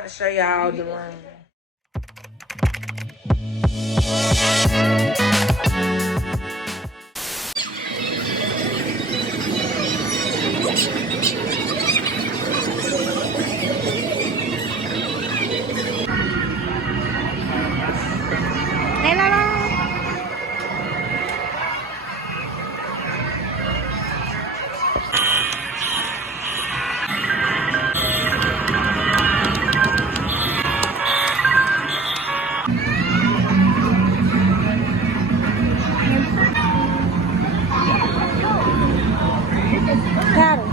about to show y'all the room. Hey, Lala. Paddle.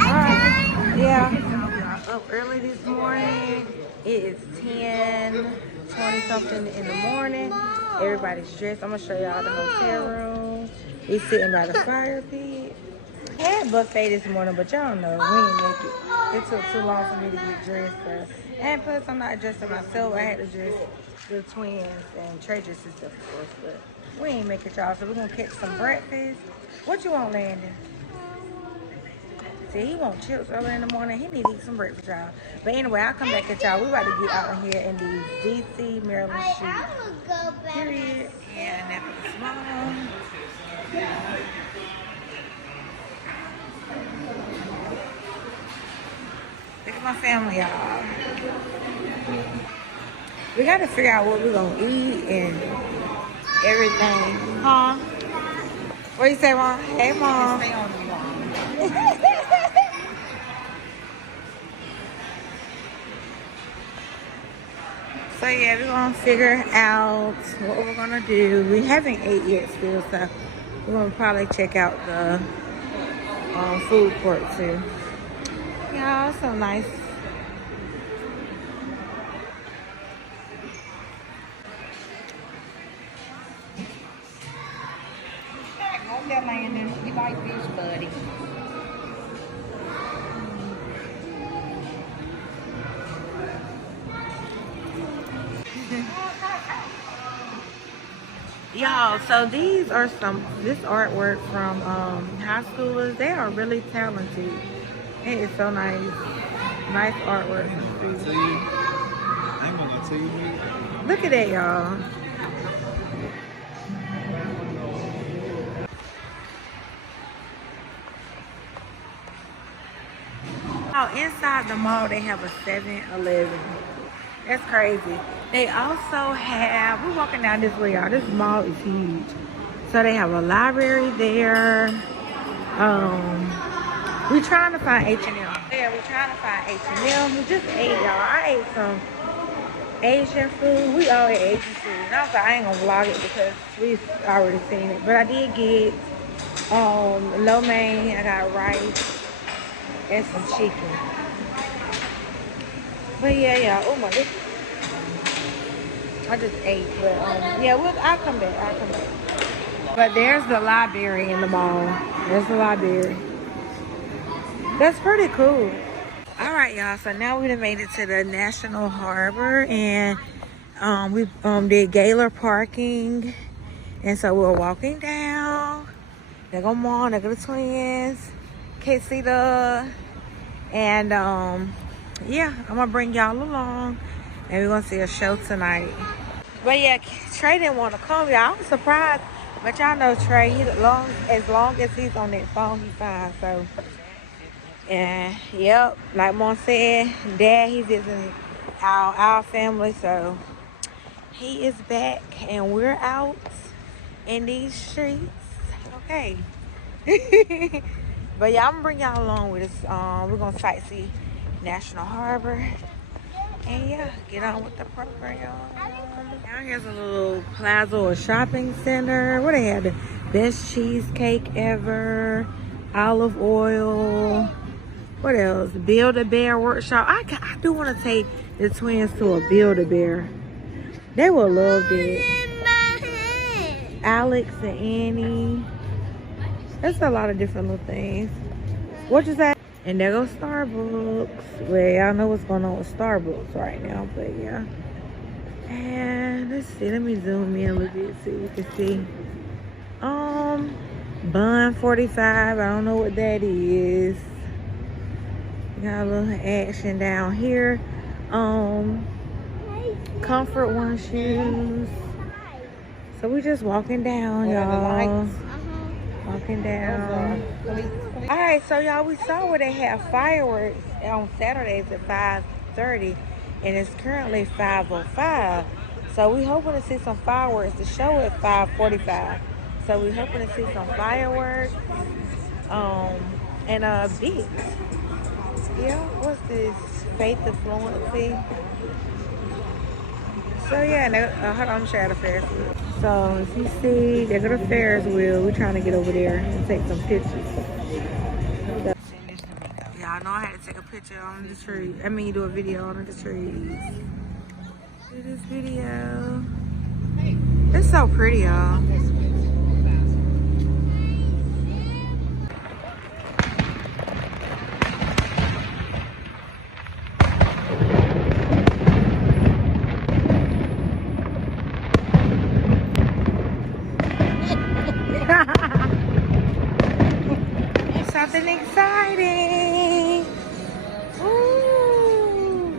Alright. Yeah. Up early this morning. It is 10:20 something in the morning. Everybody's dressed. I'm gonna show y'all the hotel room. We sitting by the fire pit. Had buffet this morning, but y'all know we didn't make it. It took too long for me to get dressed. And plus, I'm not dressing myself. I had to dress the twins and Trey dressed and stuff, of course. But we ain't make it, y'all. So we're gonna catch some breakfast. What you want, Landon? See, he want chips early in the morning. He need to eat some breakfast, y'all. But anyway, I'll come back at y'all. We about to get out of here in these DC, Maryland streets. Period. Yeah, and that was small. Look at my family, y'all. We got to figure out what we're going to eat and everything. Huh? What do you say, Mom? Hey, Mom. So, yeah, we're going to figure out what we're going to do. We haven't ate yet still, so we're going to probably check out the food court, too. Yeah, it's so nice. Hold that Landon. You like fish, buddy. Y'all, so this artwork from high schoolers. They are really talented. It is so nice. Nice artwork. I ain't gonna tell you. Look at that, y'all. Oh, inside the mall, they have a 7-Eleven. That's crazy. They also have, we're walking down this way, y'all. This mall is huge. So they have a library there. We're trying to find H&M. Yeah, we're trying to find H&M. We just ate, y'all. I ate some Asian food. We all ate Asian food. And I was like, I ain't gonna vlog it because we've already seen it. But I did get lo mein. I got rice and some chicken. But yeah. Oh my goodness. I just ate. But yeah, I'll come back. But there's the library in the mall. There's the library. That's pretty cool. All right, y'all. So now we done made it to the National Harbor, and we did Gaylor parking, and so we're walking down. There go Mom, there go the twins, Casita, and yeah, I'm gonna bring y'all along, and we're gonna see a show tonight. But yeah, Trey didn't want to come, y'all. I was surprised, but y'all know Trey. As long as he's on that phone, he's fine. So. And yep, like Mom said, Dad, he's visiting our family, so he is back and we're out in these streets. Okay. But yeah, I'm gonna bring y'all along with us. We're gonna sightsee National Harbor. And yeah, get on with the program. Now here's a little plaza or shopping center. Where they have the best cheesecake ever, olive oil. What else? Build-A-Bear workshop. I do want to take the twins to a Build-A-Bear. They will love it. Alex and Annie. There's a lot of different little things. What you say? And there goes Starbucks. Well, y'all know what's going on with Starbucks right now, but yeah. And let's see. Let me zoom in a little bit so you can see. Bun 45. I don't know what that is. Got a little action down here. Comfort One shoes. So we just walking down, y'all. Walking down. All right, so y'all, we saw where they have fireworks on Saturdays at 5:30, and it's currently 5:05. So we hoping to see some fireworks. The show at 5:45. So we hoping to see some fireworks. And beats. Yeah, what's this? Faith of Fluency. So yeah, hold on, I'm show you the Ferris wheel. So as you see, there's the Ferris wheel. We're trying to get over there and take some pictures. Y'all know I had to take a picture on the tree. I mean, do a video on the trees. Do this video. It's so pretty, y'all. Something exciting. Ooh.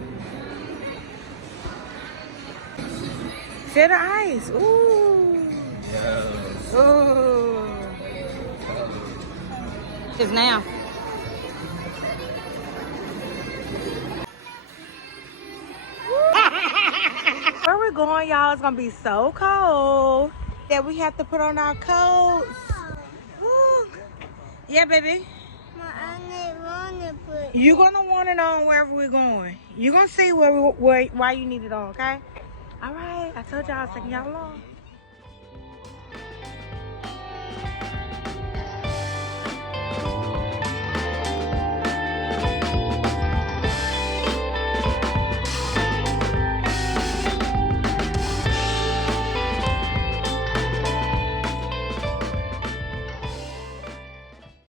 See the ice. Ooh. Yes. Ooh. It's now. Where we're going, y'all, it's gonna be so cold that we have to put on our coats. Ooh. Yeah, baby. You're gonna want it on wherever we're going. You're gonna see why you need it on, okay? All right, I told y'all I was taking y'all along.